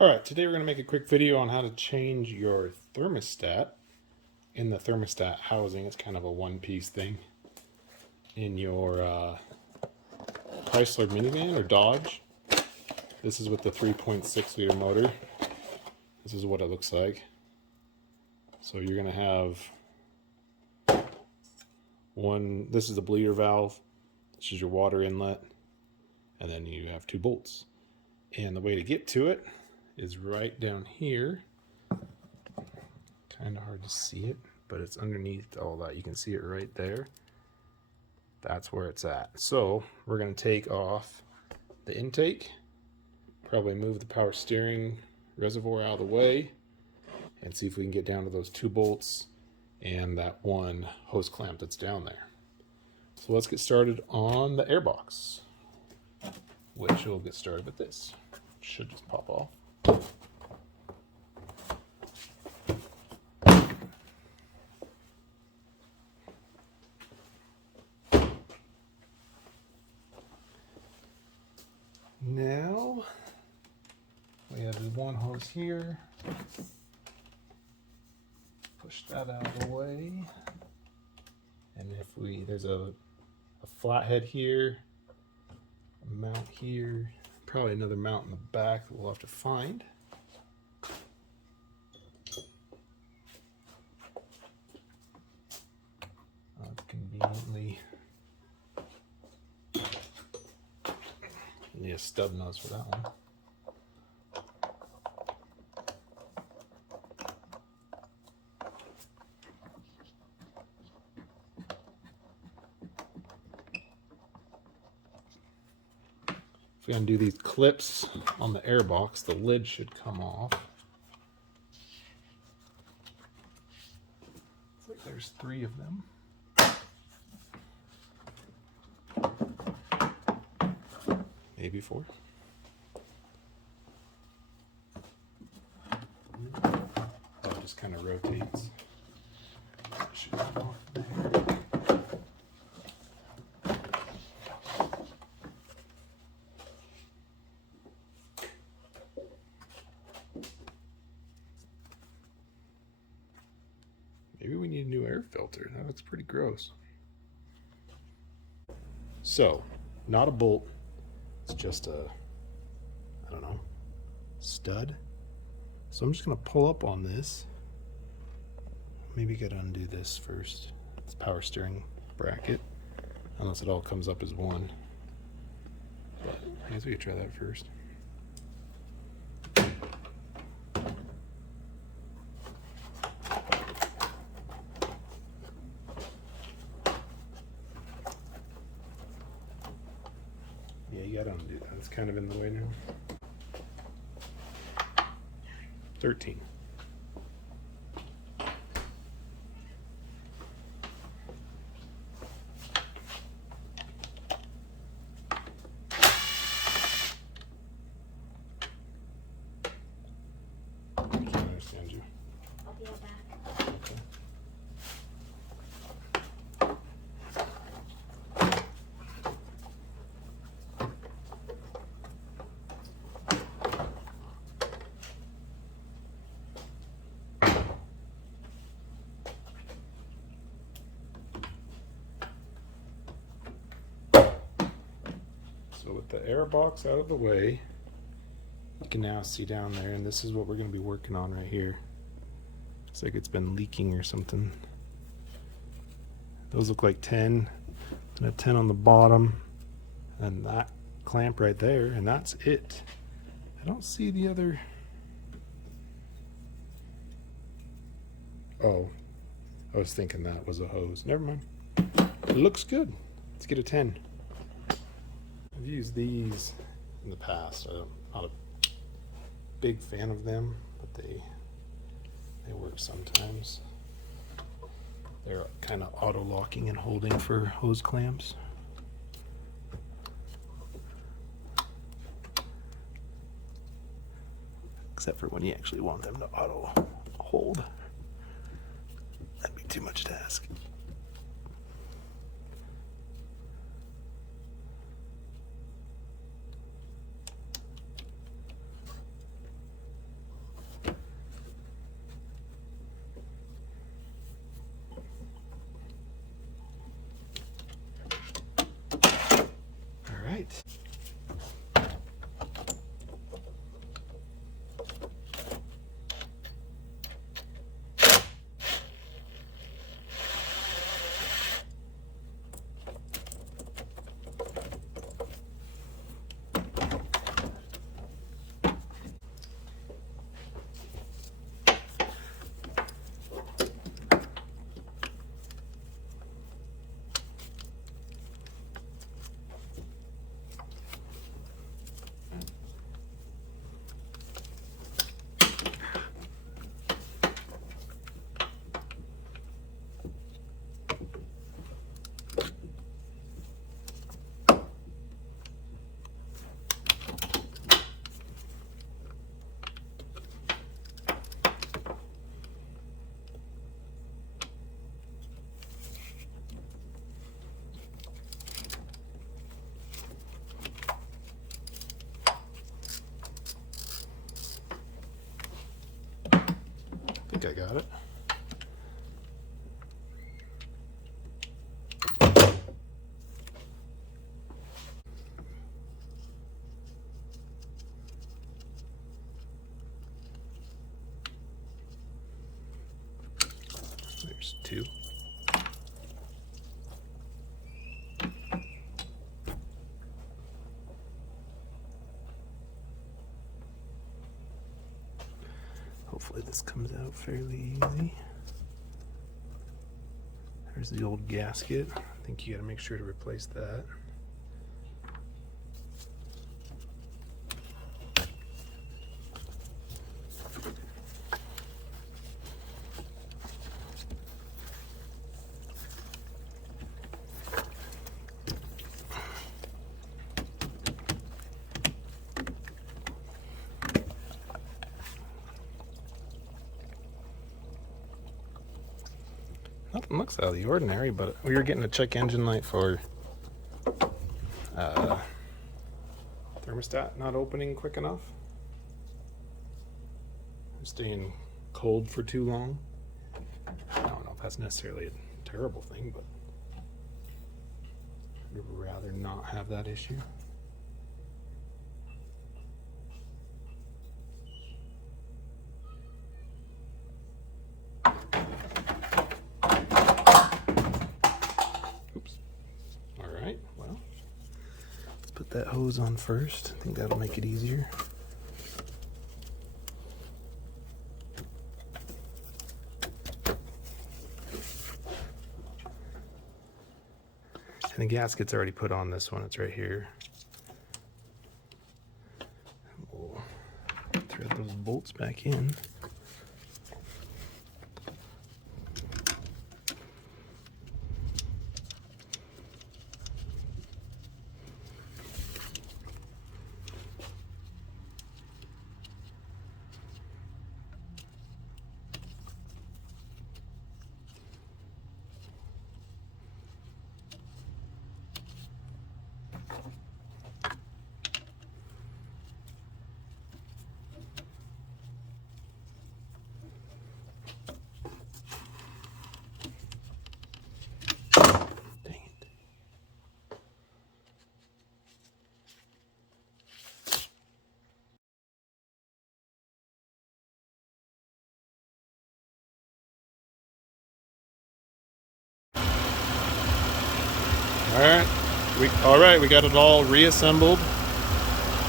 Alright, today we're going to make a quick video on how to change your thermostat in the thermostat housing. It's kind of a one-piece thing in your Chrysler minivan or Dodge. This is with the 3.6 liter motor. This is what it looks like. So you're going to have this is the bleeder valve, this is your water inlet, and then you have two bolts. And the way to get to it is right down here. Kind of hard to see it, but it's underneath all that. You can see it right there. That's where it's at. So we're going to take off the intake, probably move the power steering reservoir out of the way, and see if we can get down to those two bolts and that one hose clamp that's down there. So let's get started on the airbox, which will get started with this. Should just pop off. Now we have the one hose here. Push that out of the way. And if there's a flathead here, a mount here, probably another mount in the back that we'll have to find. Conveniently, need a stub nose for that one. If we undo these clips on the airbox, the lid should come off. Looks like there's 3 of them. Maybe 4. Oh, it just kind of rotates. Should come off there. Maybe we need a new air filter. That looks pretty gross. So, not a bolt. It's just a, I don't know, stud. So I'm just going to pull up on this. Maybe got to undo this first. It's power steering bracket. Unless it all comes up as one. But I guess we could try that first. Yeah, you gotta undo that. It's kind of in the way now. 13. I can't understand you. I'll be right back. Okay. So with the air box out of the way, you can now see down there, and this is what we're going to be working on right here. Looks like it's been leaking or something. Those look like 10, and a 10 on the bottom, and that clamp right there, and that's it. I don't see the other. Oh, I was thinking that was a hose. Never mind. It looks good. Let's get a 10. I've used these in the past. I'm not a big fan of them, but they work sometimes. They're kind of auto locking and holding for hose clamps. Except for when you actually want them to auto hold. That'd be too much to ask. There's 2. Hopefully this comes out fairly easy. There's the old gasket. I think you got to make sure to replace that. Nothing looks out of the ordinary, but we were getting a check engine light for thermostat not opening quick enough. Staying cold for too long. I don't know if that's necessarily a terrible thing, but I'd rather not have that issue. Put that hose on first. I think that'll make it easier. And the gasket's already put on this one. It's right here. We'll thread those bolts back in. Alright, we got it all reassembled.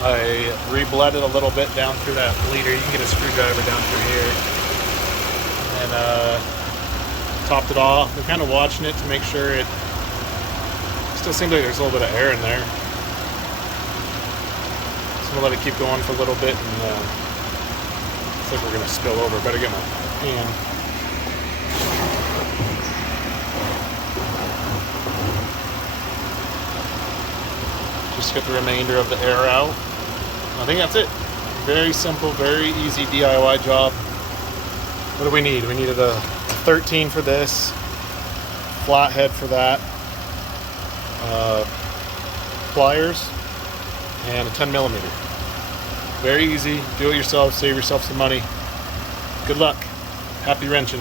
I re-bled it a little bit down through that bleeder. You can get a screwdriver down through here. And topped it off. We're kind of watching it to make sure it still seems like there's a little bit of air in there. So I'm going to let it keep going for a little bit, and looks like we're going to spill over. Better get my hand. Just get the remainder of the air out. I think that's it. Very simple, very easy DIY job. What do we need? We needed a 13 for this, flathead for that, pliers, and a 10mm. Very easy. Do it yourself. Save yourself some money. Good luck. Happy wrenching.